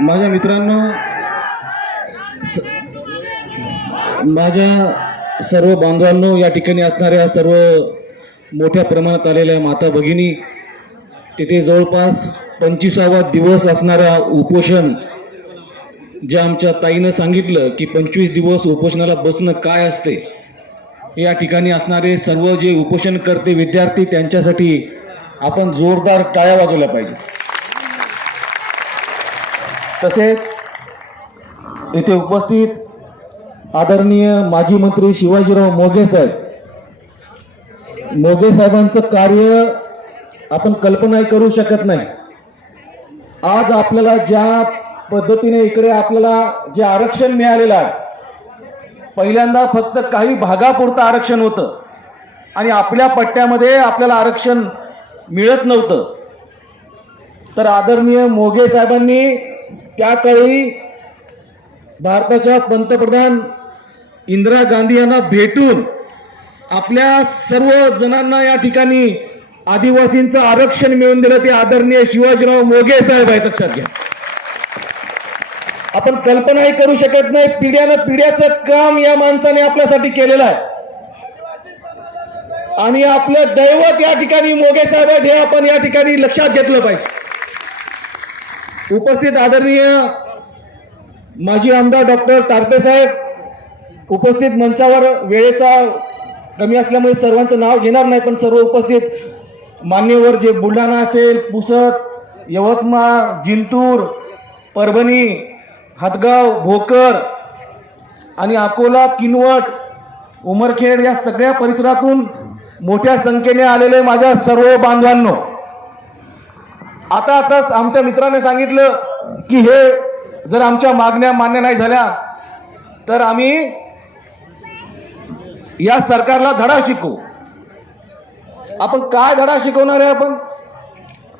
माझ्या मित्रांनो, माझ्या सर्व बांधवांनो, या ठिकाणी असणाऱ्या सर्व मोठ्या प्रमाणात आलेल्या माता भगिनी, तिथे जवळपास 25वा दिवस असणारा उपोषण, जे आमच्या ताईनं सांगितलं की 25 दिवस उपोषणाला बसणं काय असते, या ठिकाणी असणारे सर्व जे उपोषणकर्ते विद्यार्थी, त्यांच्यासाठी आपण जोरदार टाळ्या वाजवल्या पाहिजे. तसेच येथे उपस्थित आदरणीय माजी मंत्री शिवाजीराव मोघे साहेब, मोघे साहेबांचं कार्य आपण कल्पनाही करू शकत नाही. आज आपल्याला ज्या पद्धतीने इकडे आपल्याला जे आरक्षण मिळालेलं आहे, पहिल्यांदा फक्त काही भागापुरतं आरक्षण होतं आणि आपल्या पट्ट्यामध्ये आपल्याला आरक्षण मिळत नव्हतं. तर आदरणीय मोघे साहेबांनी त्या काळी भारताच्या पंतप्रधान इंदिरा गांधी यांना भेटून आपल्या सर्व जणांना या ठिकाणी आदिवासींचं आरक्षण मिळवून दिलं. ते आदरणीय शिवाजीराव मोघे साहेब आहेत, लक्षात घ्या. आपण कल्पनाही करू शकत नाही, पिढ्यानं पिढ्याचं काम या माणसाने आपल्यासाठी केलेलं आहे आणि आपलं दैवत या ठिकाणी मोघे साहेब आहेत, हे आपण या ठिकाणी लक्षात घेतलं पाहिजे. उपस्थित आदरणीय माजी आमदार डॉक्टर टारपे साहेब उपस्थित, मंचावर वेळेचा कमी असल्यामुळे सर्वांचं नाव घेणार नाही, पण सर्व उपस्थित मान्यवर जे बुलढाणा असेल, पुसद, यवतमाळ, जिंतूर, परभणी, हदगाव, भोकर आणि अकोला, किनवट, उमरखेड या सगळ्या परिसरातून मोठ्या संख्येने आलेले माझ्या सर्व बांधवांनो, आताच आमच्या मित्राने सांगितलं की हे जर आमच्या मागण्या मान्य नाही झाल्या तर आम्ही या सरकारला धडा शिकवू. आपण काय धडा शिकवणार आहे? आपण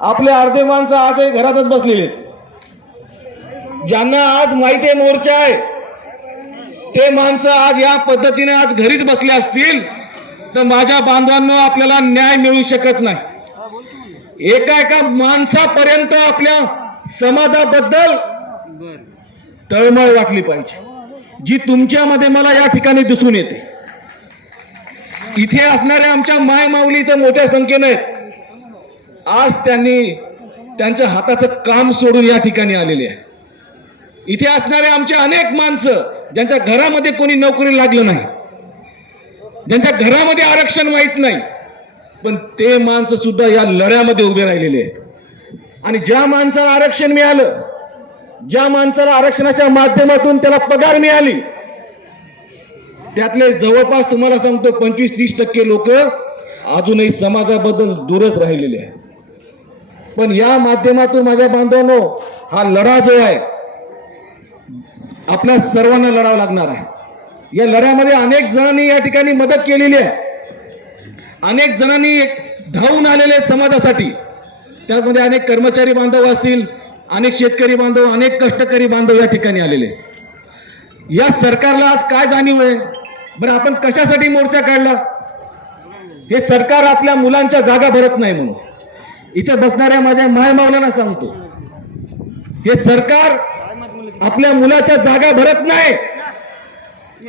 आपले अर्धे माणसं आजही घरातच बसलेले आहेत. ज्यांना आज माहिती आहे मोर्चा आहे, ते माणसं आज या पद्धतीने आज घरीच बसले असतील तर माझ्या बांधवांनो, आपल्याला न्याय मिळू शकत नाही. एका एका माणसापर्यंत आपल्या समाजाबद्दल तळमळ वाटली पाहिजे, जी तुमच्यामध्ये मला या ठिकाणी दिसून येते. इथे असणाऱ्या आमच्या माय माऊली तर मोठ्या संख्येने आहेत. आज त्यांनी त्यांच्या हाताचं काम सोडून या ठिकाणी आलेले आहे. इथे असणारे आमचे अनेक माणसं, ज्यांच्या घरामध्ये कोणी नोकरी लागलं नाही, ज्यांच्या घरामध्ये आरक्षण माहीत नाही, पण ते माणसं सुद्धा या लढ्यामध्ये उभे राहिलेले आहेत. आणि ज्या माणसाला आरक्षण मिळालं, ज्या माणसाला आरक्षणाच्या माध्यमातून त्याला पगार मिळाली, त्यातले जवळपास तुम्हाला सांगतो 25-30% लोक अजूनही समाजाबद्दल दूरच राहिलेले आहेत. पण या माध्यमातून माझ्या बांधवांनो, हा लढा जो आहे आपल्या सर्वांना लढावा लागणार आहे. या लढ्यामध्ये अनेक जणांनी या ठिकाणी मदत केलेली आहे, अनेक जणांनी धावून आलेले आहेत समाजासाठी. त्यामध्ये अनेक कर्मचारी बांधव असतील, अनेक शेतकरी बांधव, अनेक कष्टकरी बांधव या ठिकाणी आलेले. या सरकारला आज काय जाणीव आहे बरं? आपण कशासाठी मोर्चा काढला? हे सरकार आपल्या मुलांच्या जागा भरत नाही म्हणून. इथे बसणाऱ्या माझ्या मायमावलांना सांगतो, हे सरकार आपल्या मुलाच्या जागा भरत नाही.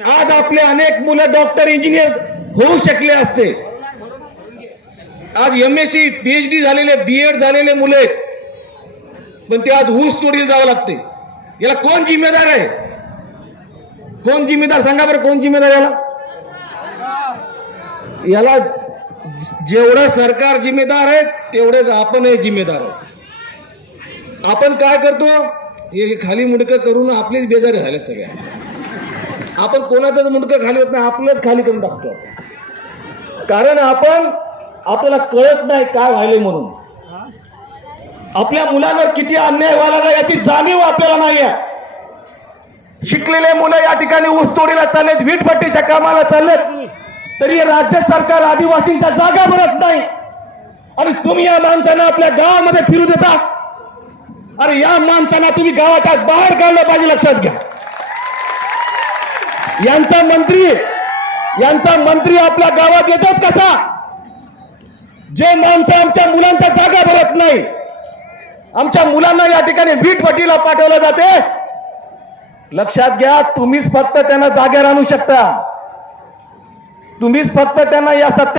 आज आपले अनेक मुलं डॉक्टर, इंजिनियर होऊ शकले असते. आज MSc, PhD झालेले, BEd झालेले मुले आहेत, पण ते आज ऊस तोडीला जावं लागते. याला कोण जिम्मेदार आहे? कोण जिम्मेदार सांगा बरं, कोण जिम्मेदार याला? याला जेवढं सरकार जिम्मेदार आहे तेवढेच आपणही जिम्मेदार आहोत. आपण काय करतो? हे खाली मुंडकं करून आपलीच बेजारी झाले सगळ्या. आपण कोणाचंच मुंडकं खाली होत नाही, आपलंच खाली करून टाकतो. कारण आपल्याला कळत नाही काय व्हायले म्हणून. आपल्या मुलांवर किती अन्याय व्हायला लागला याची जाणीव आपल्याला नाही आहे. शिकलेले मुलं या ठिकाणी ऊसतोडीला चाललेत, वीटभट्टीच्या कामाला चाललेत, तरी राज्य सरकार आदिवासींच्या जागा भरत नाही. आणि तुम्ही या माणसांना आपल्या गावामध्ये फिरू देता. अरे या माणसांना तुम्ही गावाच्या बाहेर काढलं पाहिजे, लक्षात घ्या. यांचा मंत्री आपल्या गावात येतच कसा? जे माणसं आमच्या मुलांच्या जागा भरत नाही, आमच्या मुलांना या ठिकाणी वीटभट्टीला पाठवलं जाते. लक्षात घ्या, तुम्हीच फक्त त्यांना जागेवर आणू शकता. तुम्हीच फक्त त्यांना या सत्य